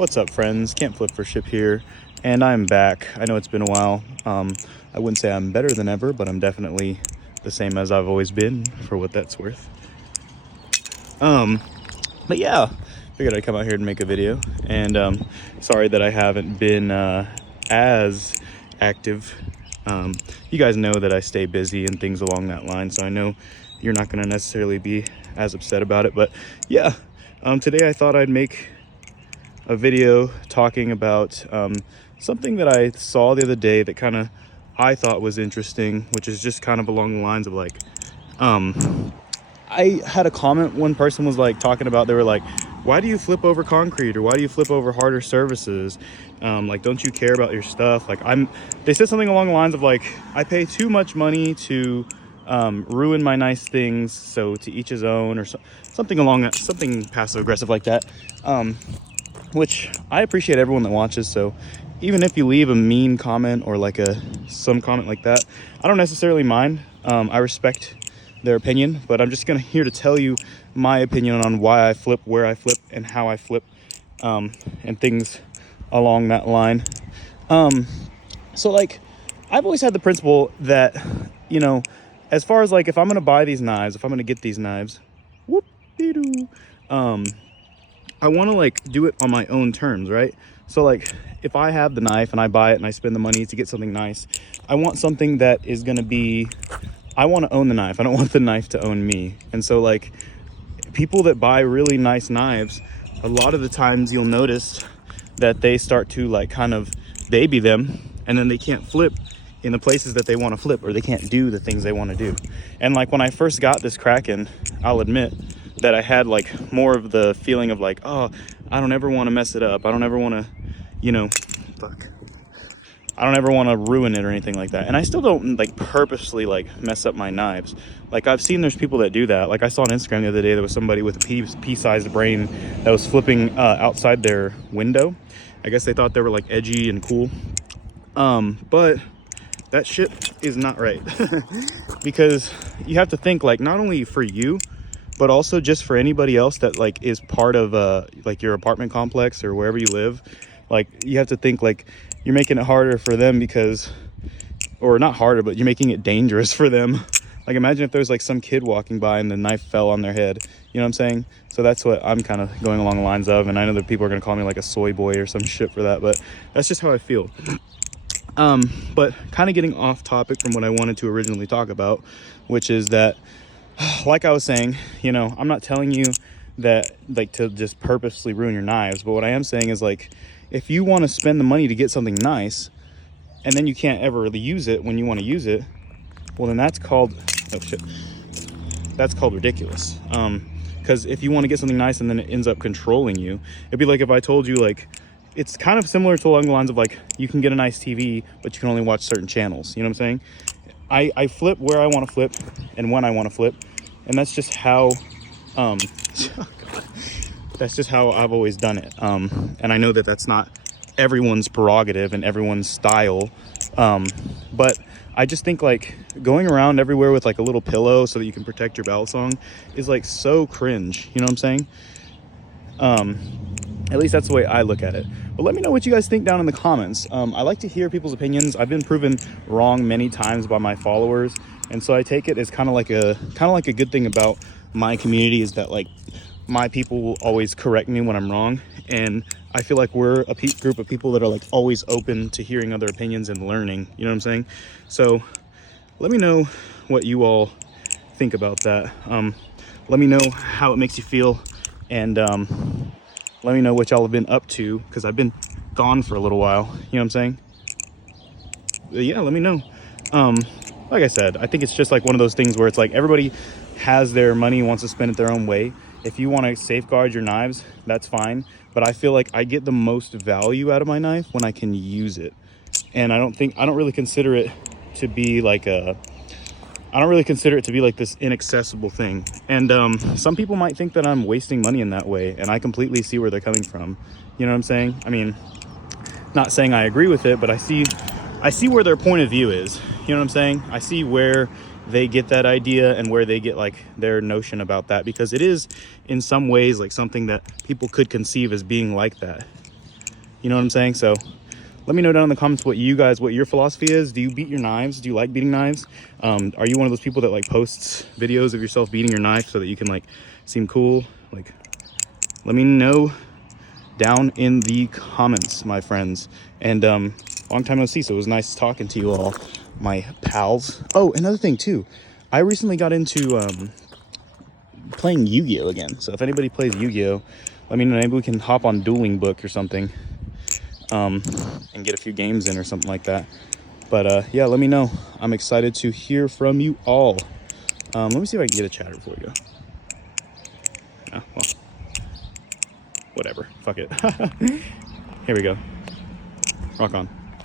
What's up, friends? Can't Flip for Ship here, and I'm back. I know it's been a while. I wouldn't say I'm better than ever, but I'm definitely the same as I've always been, for what that's worth. But yeah, figured I'd come out here and make a video, and sorry that I haven't been as active. You guys know that I stay busy and things along that line, so I know you're not going to necessarily be as upset about it. But yeah, today I thought I'd make a video talking about something that I saw the other day that I thought was interesting, which is just kind of along the lines of like, I had a comment. One person was like talking about, they were like, why do you flip over concrete, or why do you flip over harder surfaces? Like, don't you care about your stuff? Like, they said something along the lines of like, I pay too much money to ruin my nice things, so to each his own, or something along that, something passive aggressive like that. Which I appreciate everyone that watches, so even if you leave a mean comment or like some comment like that, I don't necessarily mind. I respect their opinion, but I'm just here to tell you my opinion on why I flip, where I flip, and how I flip, and things along that line. So like, I've always had the principle that, you know, as far as like, if I'm gonna buy these knives, if I'm gonna get these knives, whoop-de-doo, I want to like do it on my own terms, right? So like, if I have the knife and I buy it and I spend the money to get something nice, I want something that is going to be, I want to own the knife. I don't want the knife to own me. And so like, people that buy really nice knives, a lot of the times you'll notice that they start to like kind of baby them, and then they can't flip in the places that they want to flip, or they can't do the things they want to do. And like, when I first got this Kraken, I'll admit that I had like more of the feeling of like, oh, I don't ever want to mess it up. I don't ever want to, you know, I don't ever want to ruin it or anything like that. And I still don't like purposely like mess up my knives. Like, I've seen there's people that do that. Like, I saw on Instagram the other day, there was somebody with a pea-sized brain that was flipping outside their window. I guess they thought they were like edgy and cool. But that shit is not right. Because you have to think, like, not only for you, but also just for anybody else that like is part of like your apartment complex or wherever you live. Like, you have to think like, you're making it harder for them because, or not harder, but you're making it dangerous for them. Like, imagine if there's like some kid walking by and the knife fell on their head, you know what I'm saying? So that's what I'm kind of going along the lines of. And I know that people are going to call me like a soy boy or some shit for that, but that's just how I feel. But kind of getting off topic from what I wanted to originally talk about, which is that, like I was saying, you know, I'm not telling you that like to just purposely ruin your knives, but what I am saying is like, if you want to spend the money to get something nice and then you can't ever really use it when you want to use it, well, then that's called, oh shit, that's called ridiculous. Because if you want to get something nice and then it ends up controlling you, it'd be like if I told you, like, it's kind of similar to along the lines of like, you can get a nice TV, but you can only watch certain channels. You know what I'm saying? I flip where I want to flip and when I want to flip. And that's just how, that's just how I've always done it. And I know that that's not everyone's prerogative and everyone's style. But I just think like going around everywhere with like a little pillow so that you can protect your balisong is like so cringe. You know what I'm saying? At least that's the way I look at it. But let me know what you guys think down in the comments. I like to hear people's opinions. I've been proven wrong many times by my followers, and so I take it as kind of like a good thing about my community, is that like my people will always correct me when I'm wrong. And I feel like we're a group of people that are like always open to hearing other opinions and learning. You know what I'm saying? So let me know what you all think about that. Let me know how it makes you feel, and let me know what y'all have been up to, because I've been gone for a little while. You know what I'm saying? But yeah, let me know. Like I said, I think it's just like one of those things where it's like everybody has their money, wants to spend it their own way. If you want to safeguard your knives, that's fine. But I feel like I get the most value out of my knife when I can use it. And I don't really consider it to be like this inaccessible thing. And some people might think that I'm wasting money in that way, and I completely see where they're coming from. You know what I'm saying? I mean, not saying I agree with it, but I see where their point of view is. You know what I'm saying? I see where they get that idea and where they get like their notion about that, because it is in some ways like something that people could conceive as being like that. You know what I'm saying? So let me know down in the comments what your philosophy is. Do you beat your knives? Do you like beating knives? Are you one of those people that like posts videos of yourself beating your knife so that you can like seem cool? Like, let me know down in the comments, my friends. And long time no see, so it was nice talking to you all, my pals. Oh, another thing too, I recently got into playing Yu-Gi-Oh again. So if anybody plays Yu-Gi-Oh, let me know. Maybe we can hop on Dueling Book or something, and get a few games in or something like that. But yeah, let me know. I'm excited to hear from you all. Let me see if I can get a chatter for you. Oh, well, whatever. Fuck it. Here we go. Rock on.